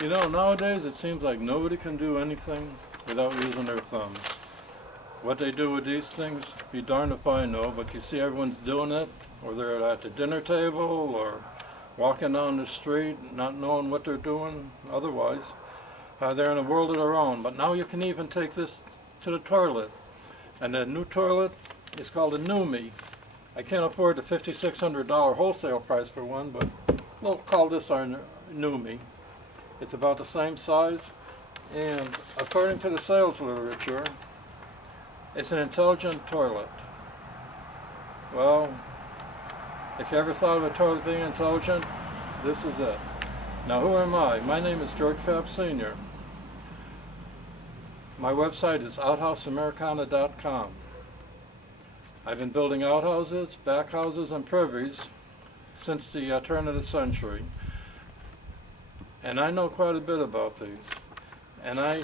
You know, nowadays it seems like nobody can do anything without using their thumbs. What they do with these things, be darned if I know, but you see everyone's doing it, or they're at the dinner table, or walking down the street, not knowing what they're doing otherwise. They're in a world of their own, but now you can even take this to the toilet. And the new toilet is called a Numi. I can't afford the $5,600 wholesale price for one, but we'll call this our Numi. It's about the same size, and according to the sales literature, it's an intelligent toilet. Well, if you ever thought of a toilet being intelligent, this is it. Now, who am I? My name is George Fab Sr. My website is outhouseamericana.com. I've been building outhouses, backhouses, and privies since the turn of the century. And I know quite a bit about these. And I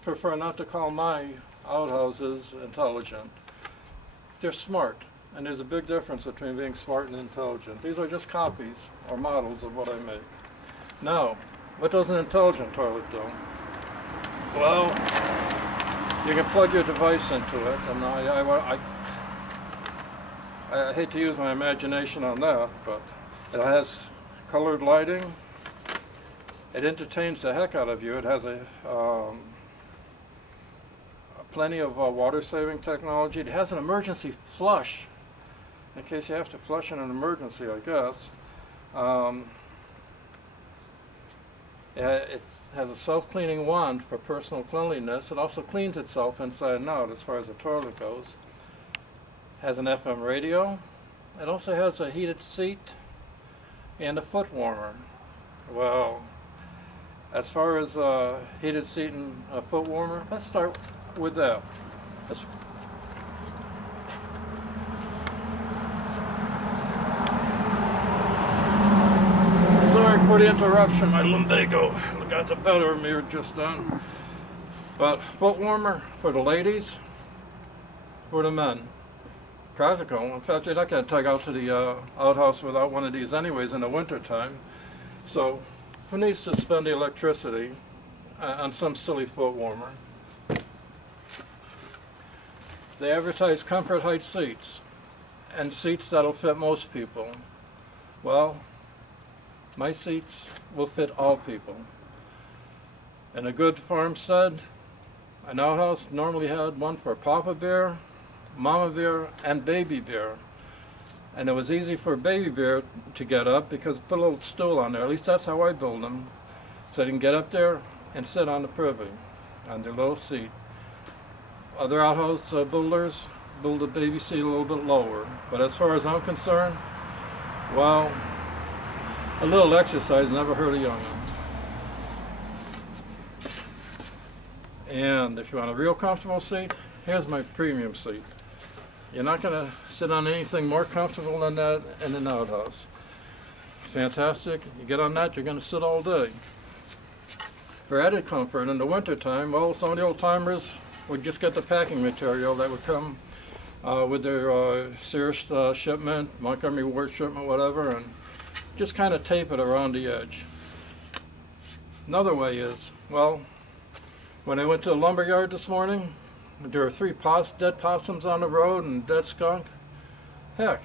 prefer not to call my outhouses intelligent. They're smart. And there's a big difference between being smart and intelligent. These are just copies or models of what I make. Now, what does an intelligent toilet do? Well, you can plug your device into it, and I hate to use my imagination on that, but it has colored lighting. It entertains the heck out of you. It has plenty of water-saving technology. It has an emergency flush, in case you have to flush in an emergency, I guess. It has a self-cleaning wand for personal cleanliness. It also cleans itself inside and out as far as the toilet goes. It has an FM radio. It also has a heated seat and a foot warmer. Well, as far as heated seat and a foot warmer, let's start with that. Sorry for the interruption, my lumbago got the better of me just then. But foot warmer for the ladies, for the men. Practical. In fact, you're not going to take out to the outhouse without one of these anyways in the winter time. So who needs to spend the electricity on some silly foot warmer? They advertise comfort height seats and seats that'll fit most people. Well, my seats will fit all people. In a good farmstead, an outhouse normally had one for Papa Bear, Mama Bear, and Baby Bear. And it was easy for Baby Bear to get up because put a little stool on there. At least that's how I build them. So they can get up there and sit on the privy, on their little seat. Other outhouse builders build the baby seat a little bit lower. But as far as I'm concerned, well, a little exercise never hurt a young'un. And if you want a real comfortable seat, here's my premium seat. You're not going to sit on anything more comfortable than that in an outhouse. Fantastic. You get on that, you're going to sit all day. For added comfort in the wintertime, well, some of the old timers would just get the packing material that would come with their Sears shipment, Montgomery Ward shipment, whatever, and just kind of tape it around the edge. Another way is, well, when I went to the lumber yard this morning, there were 3 dead possums on the road and dead skunk. Heck,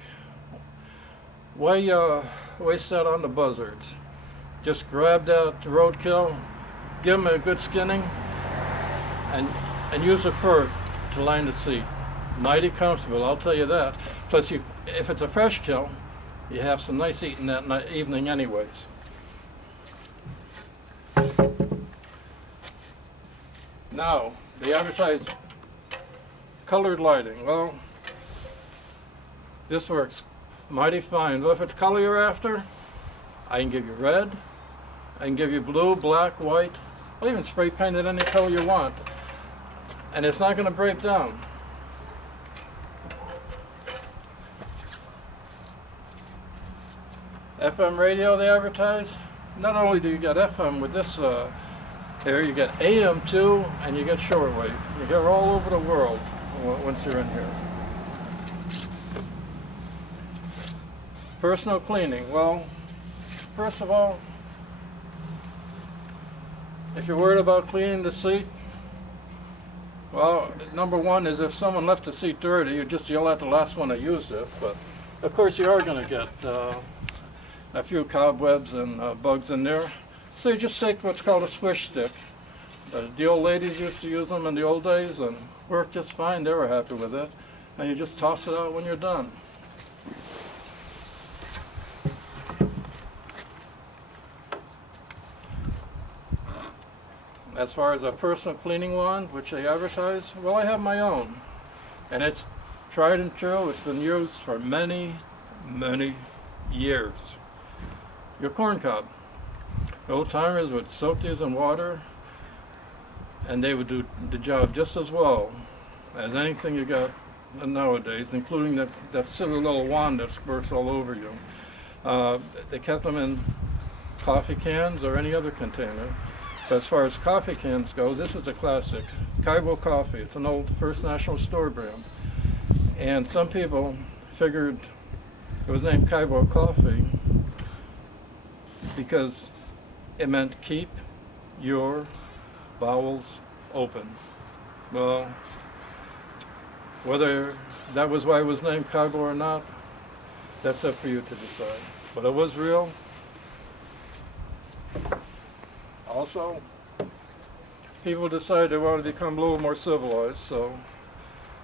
why waste that on the buzzards? Just grab that roadkill, give them a good skinning, and use the fur to line the seat. Mighty comfortable, I'll tell you that. Plus, if it's a fresh kill, you have some nice eating that evening anyways. Now, they advertise colored lighting. Well, this works mighty fine. Well, if it's color you're after, I can give you red, I can give you blue, black, white. I'll even spray paint it any color you want. And it's not going to break down. FM radio they advertise. Not only do you get FM with this here, you get AM too, and you get shortwave. You hear all over the world once you're in here. Personal cleaning. Well, first of all, If you're worried about cleaning the seat, well, number one is if someone left the seat dirty, you just yell at the last one that used it. But of course you are going to get a few cobwebs and bugs in there. So you just take what's called a squish stick. The old ladies used to use them in the old days and worked just fine. They were happy with it. And you just toss it out when you're done. As far as a personal cleaning wand, which they advertise, well, I have my own. And it's tried and true. It's been used for many, many years. Your corn cob. Old timers would soak these in water, and they would do the job just as well as anything you got nowadays, including that silly little wand that squirts all over you. They kept them in coffee cans or any other container. But as far as coffee cans go, this is a classic. Kaibo Coffee. It's an old First National Store brand. And some people figured it was named Kaibo Coffee because it meant keep your bowels open. Well, whether that was why it was named Kaibo or not, that's up for you to decide. But it was real. Also, people decided they wanted to become a little more civilized, so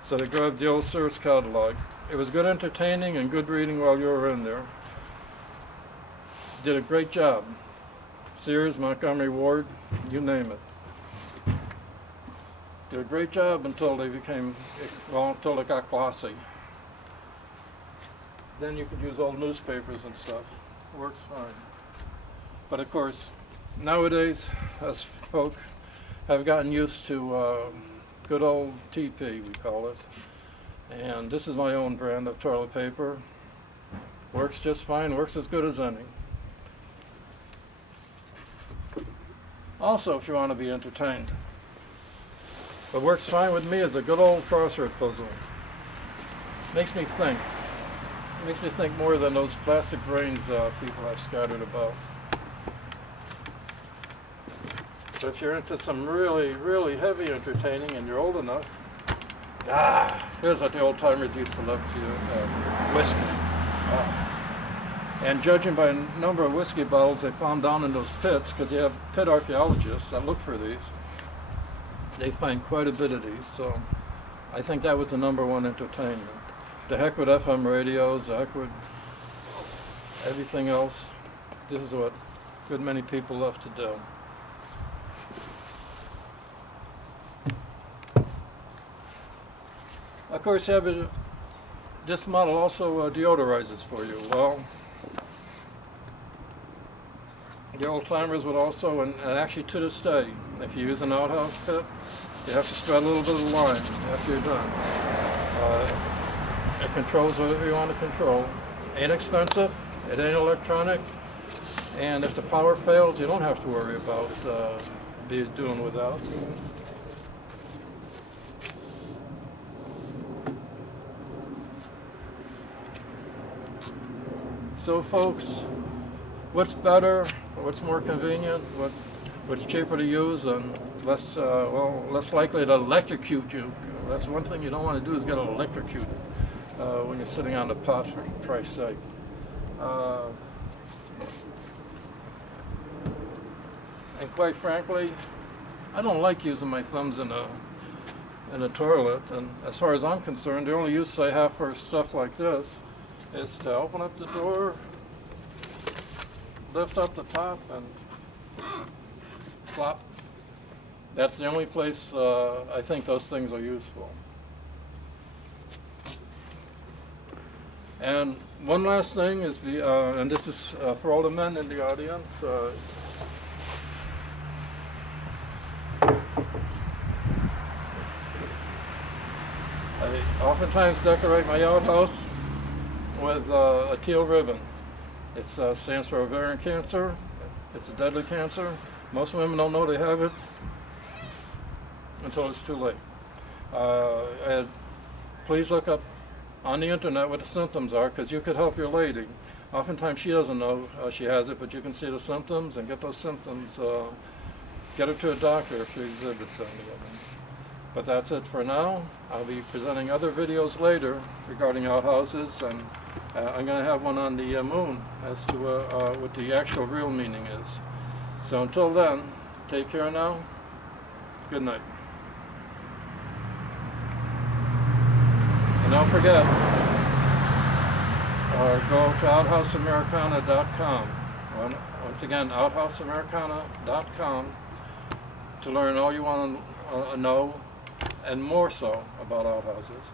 they grabbed the old Sears catalog. It was good entertaining and good reading while you were in there. Did a great job. Sears, Montgomery Ward, you name it. Did a great job until they became, well, until it got glossy. Then you could use old newspapers and stuff. Works fine. But of course, nowadays, us folk have gotten used to good old TP, we call it. And this is my own brand of toilet paper. Works just fine, works as good as any. Also, if you want to be entertained. What works fine with me is a good old crossword puzzle. Makes me think. Makes me think more than those plastic brains people have scattered about. So if you're into some really, really heavy entertaining and you're old enough, here's what the old timers used to love to whiskey. And judging by a number of whiskey bottles they found down in those pits, because you have pit archaeologists that look for these, they find quite a bit of these. So I think that was the number one entertainment. The heck with FM radios, the heck with everything else. This is what a good many people love to do. Of course, this model also deodorizes for you. Well, the old timers would also, and actually to this day, if you use an outhouse pit, you have to spread a little bit of lime after you're done. It controls whatever you want to control. Ain't expensive, it ain't electronic, and if the power fails, you don't have to worry about doing without. So folks, what's better, what's more convenient, what's cheaper to use and less likely to electrocute you? That's one thing you don't want to do is get electrocuted when you're sitting on the pot, for Christ's sake. And quite frankly, I don't like using my thumbs in a toilet, and as far as I'm concerned, the only use I have for stuff like this is to open up the door, lift up the top, and flop. That's the only place I think those things are useful. And one last thing is and this is for all the men in the audience. I oftentimes decorate my outhouse with a teal ribbon. It stands for ovarian cancer. It's a deadly cancer. Most women don't know they have it until it's too late. And please look up on the internet what the symptoms are, because you could help your lady. Oftentimes she doesn't know she has it, but you can see the symptoms and get those symptoms get her to a doctor if she exhibits any of them. But that's it for now. I'll be presenting other videos later regarding outhouses, and I'm going to have one on the moon as to what the actual real meaning is. So until then, take care now. Good night. And don't forget, go to outhouseamericana.com. Once again, outhouseamericana.com to learn all you want to know, and more so, about outhouses.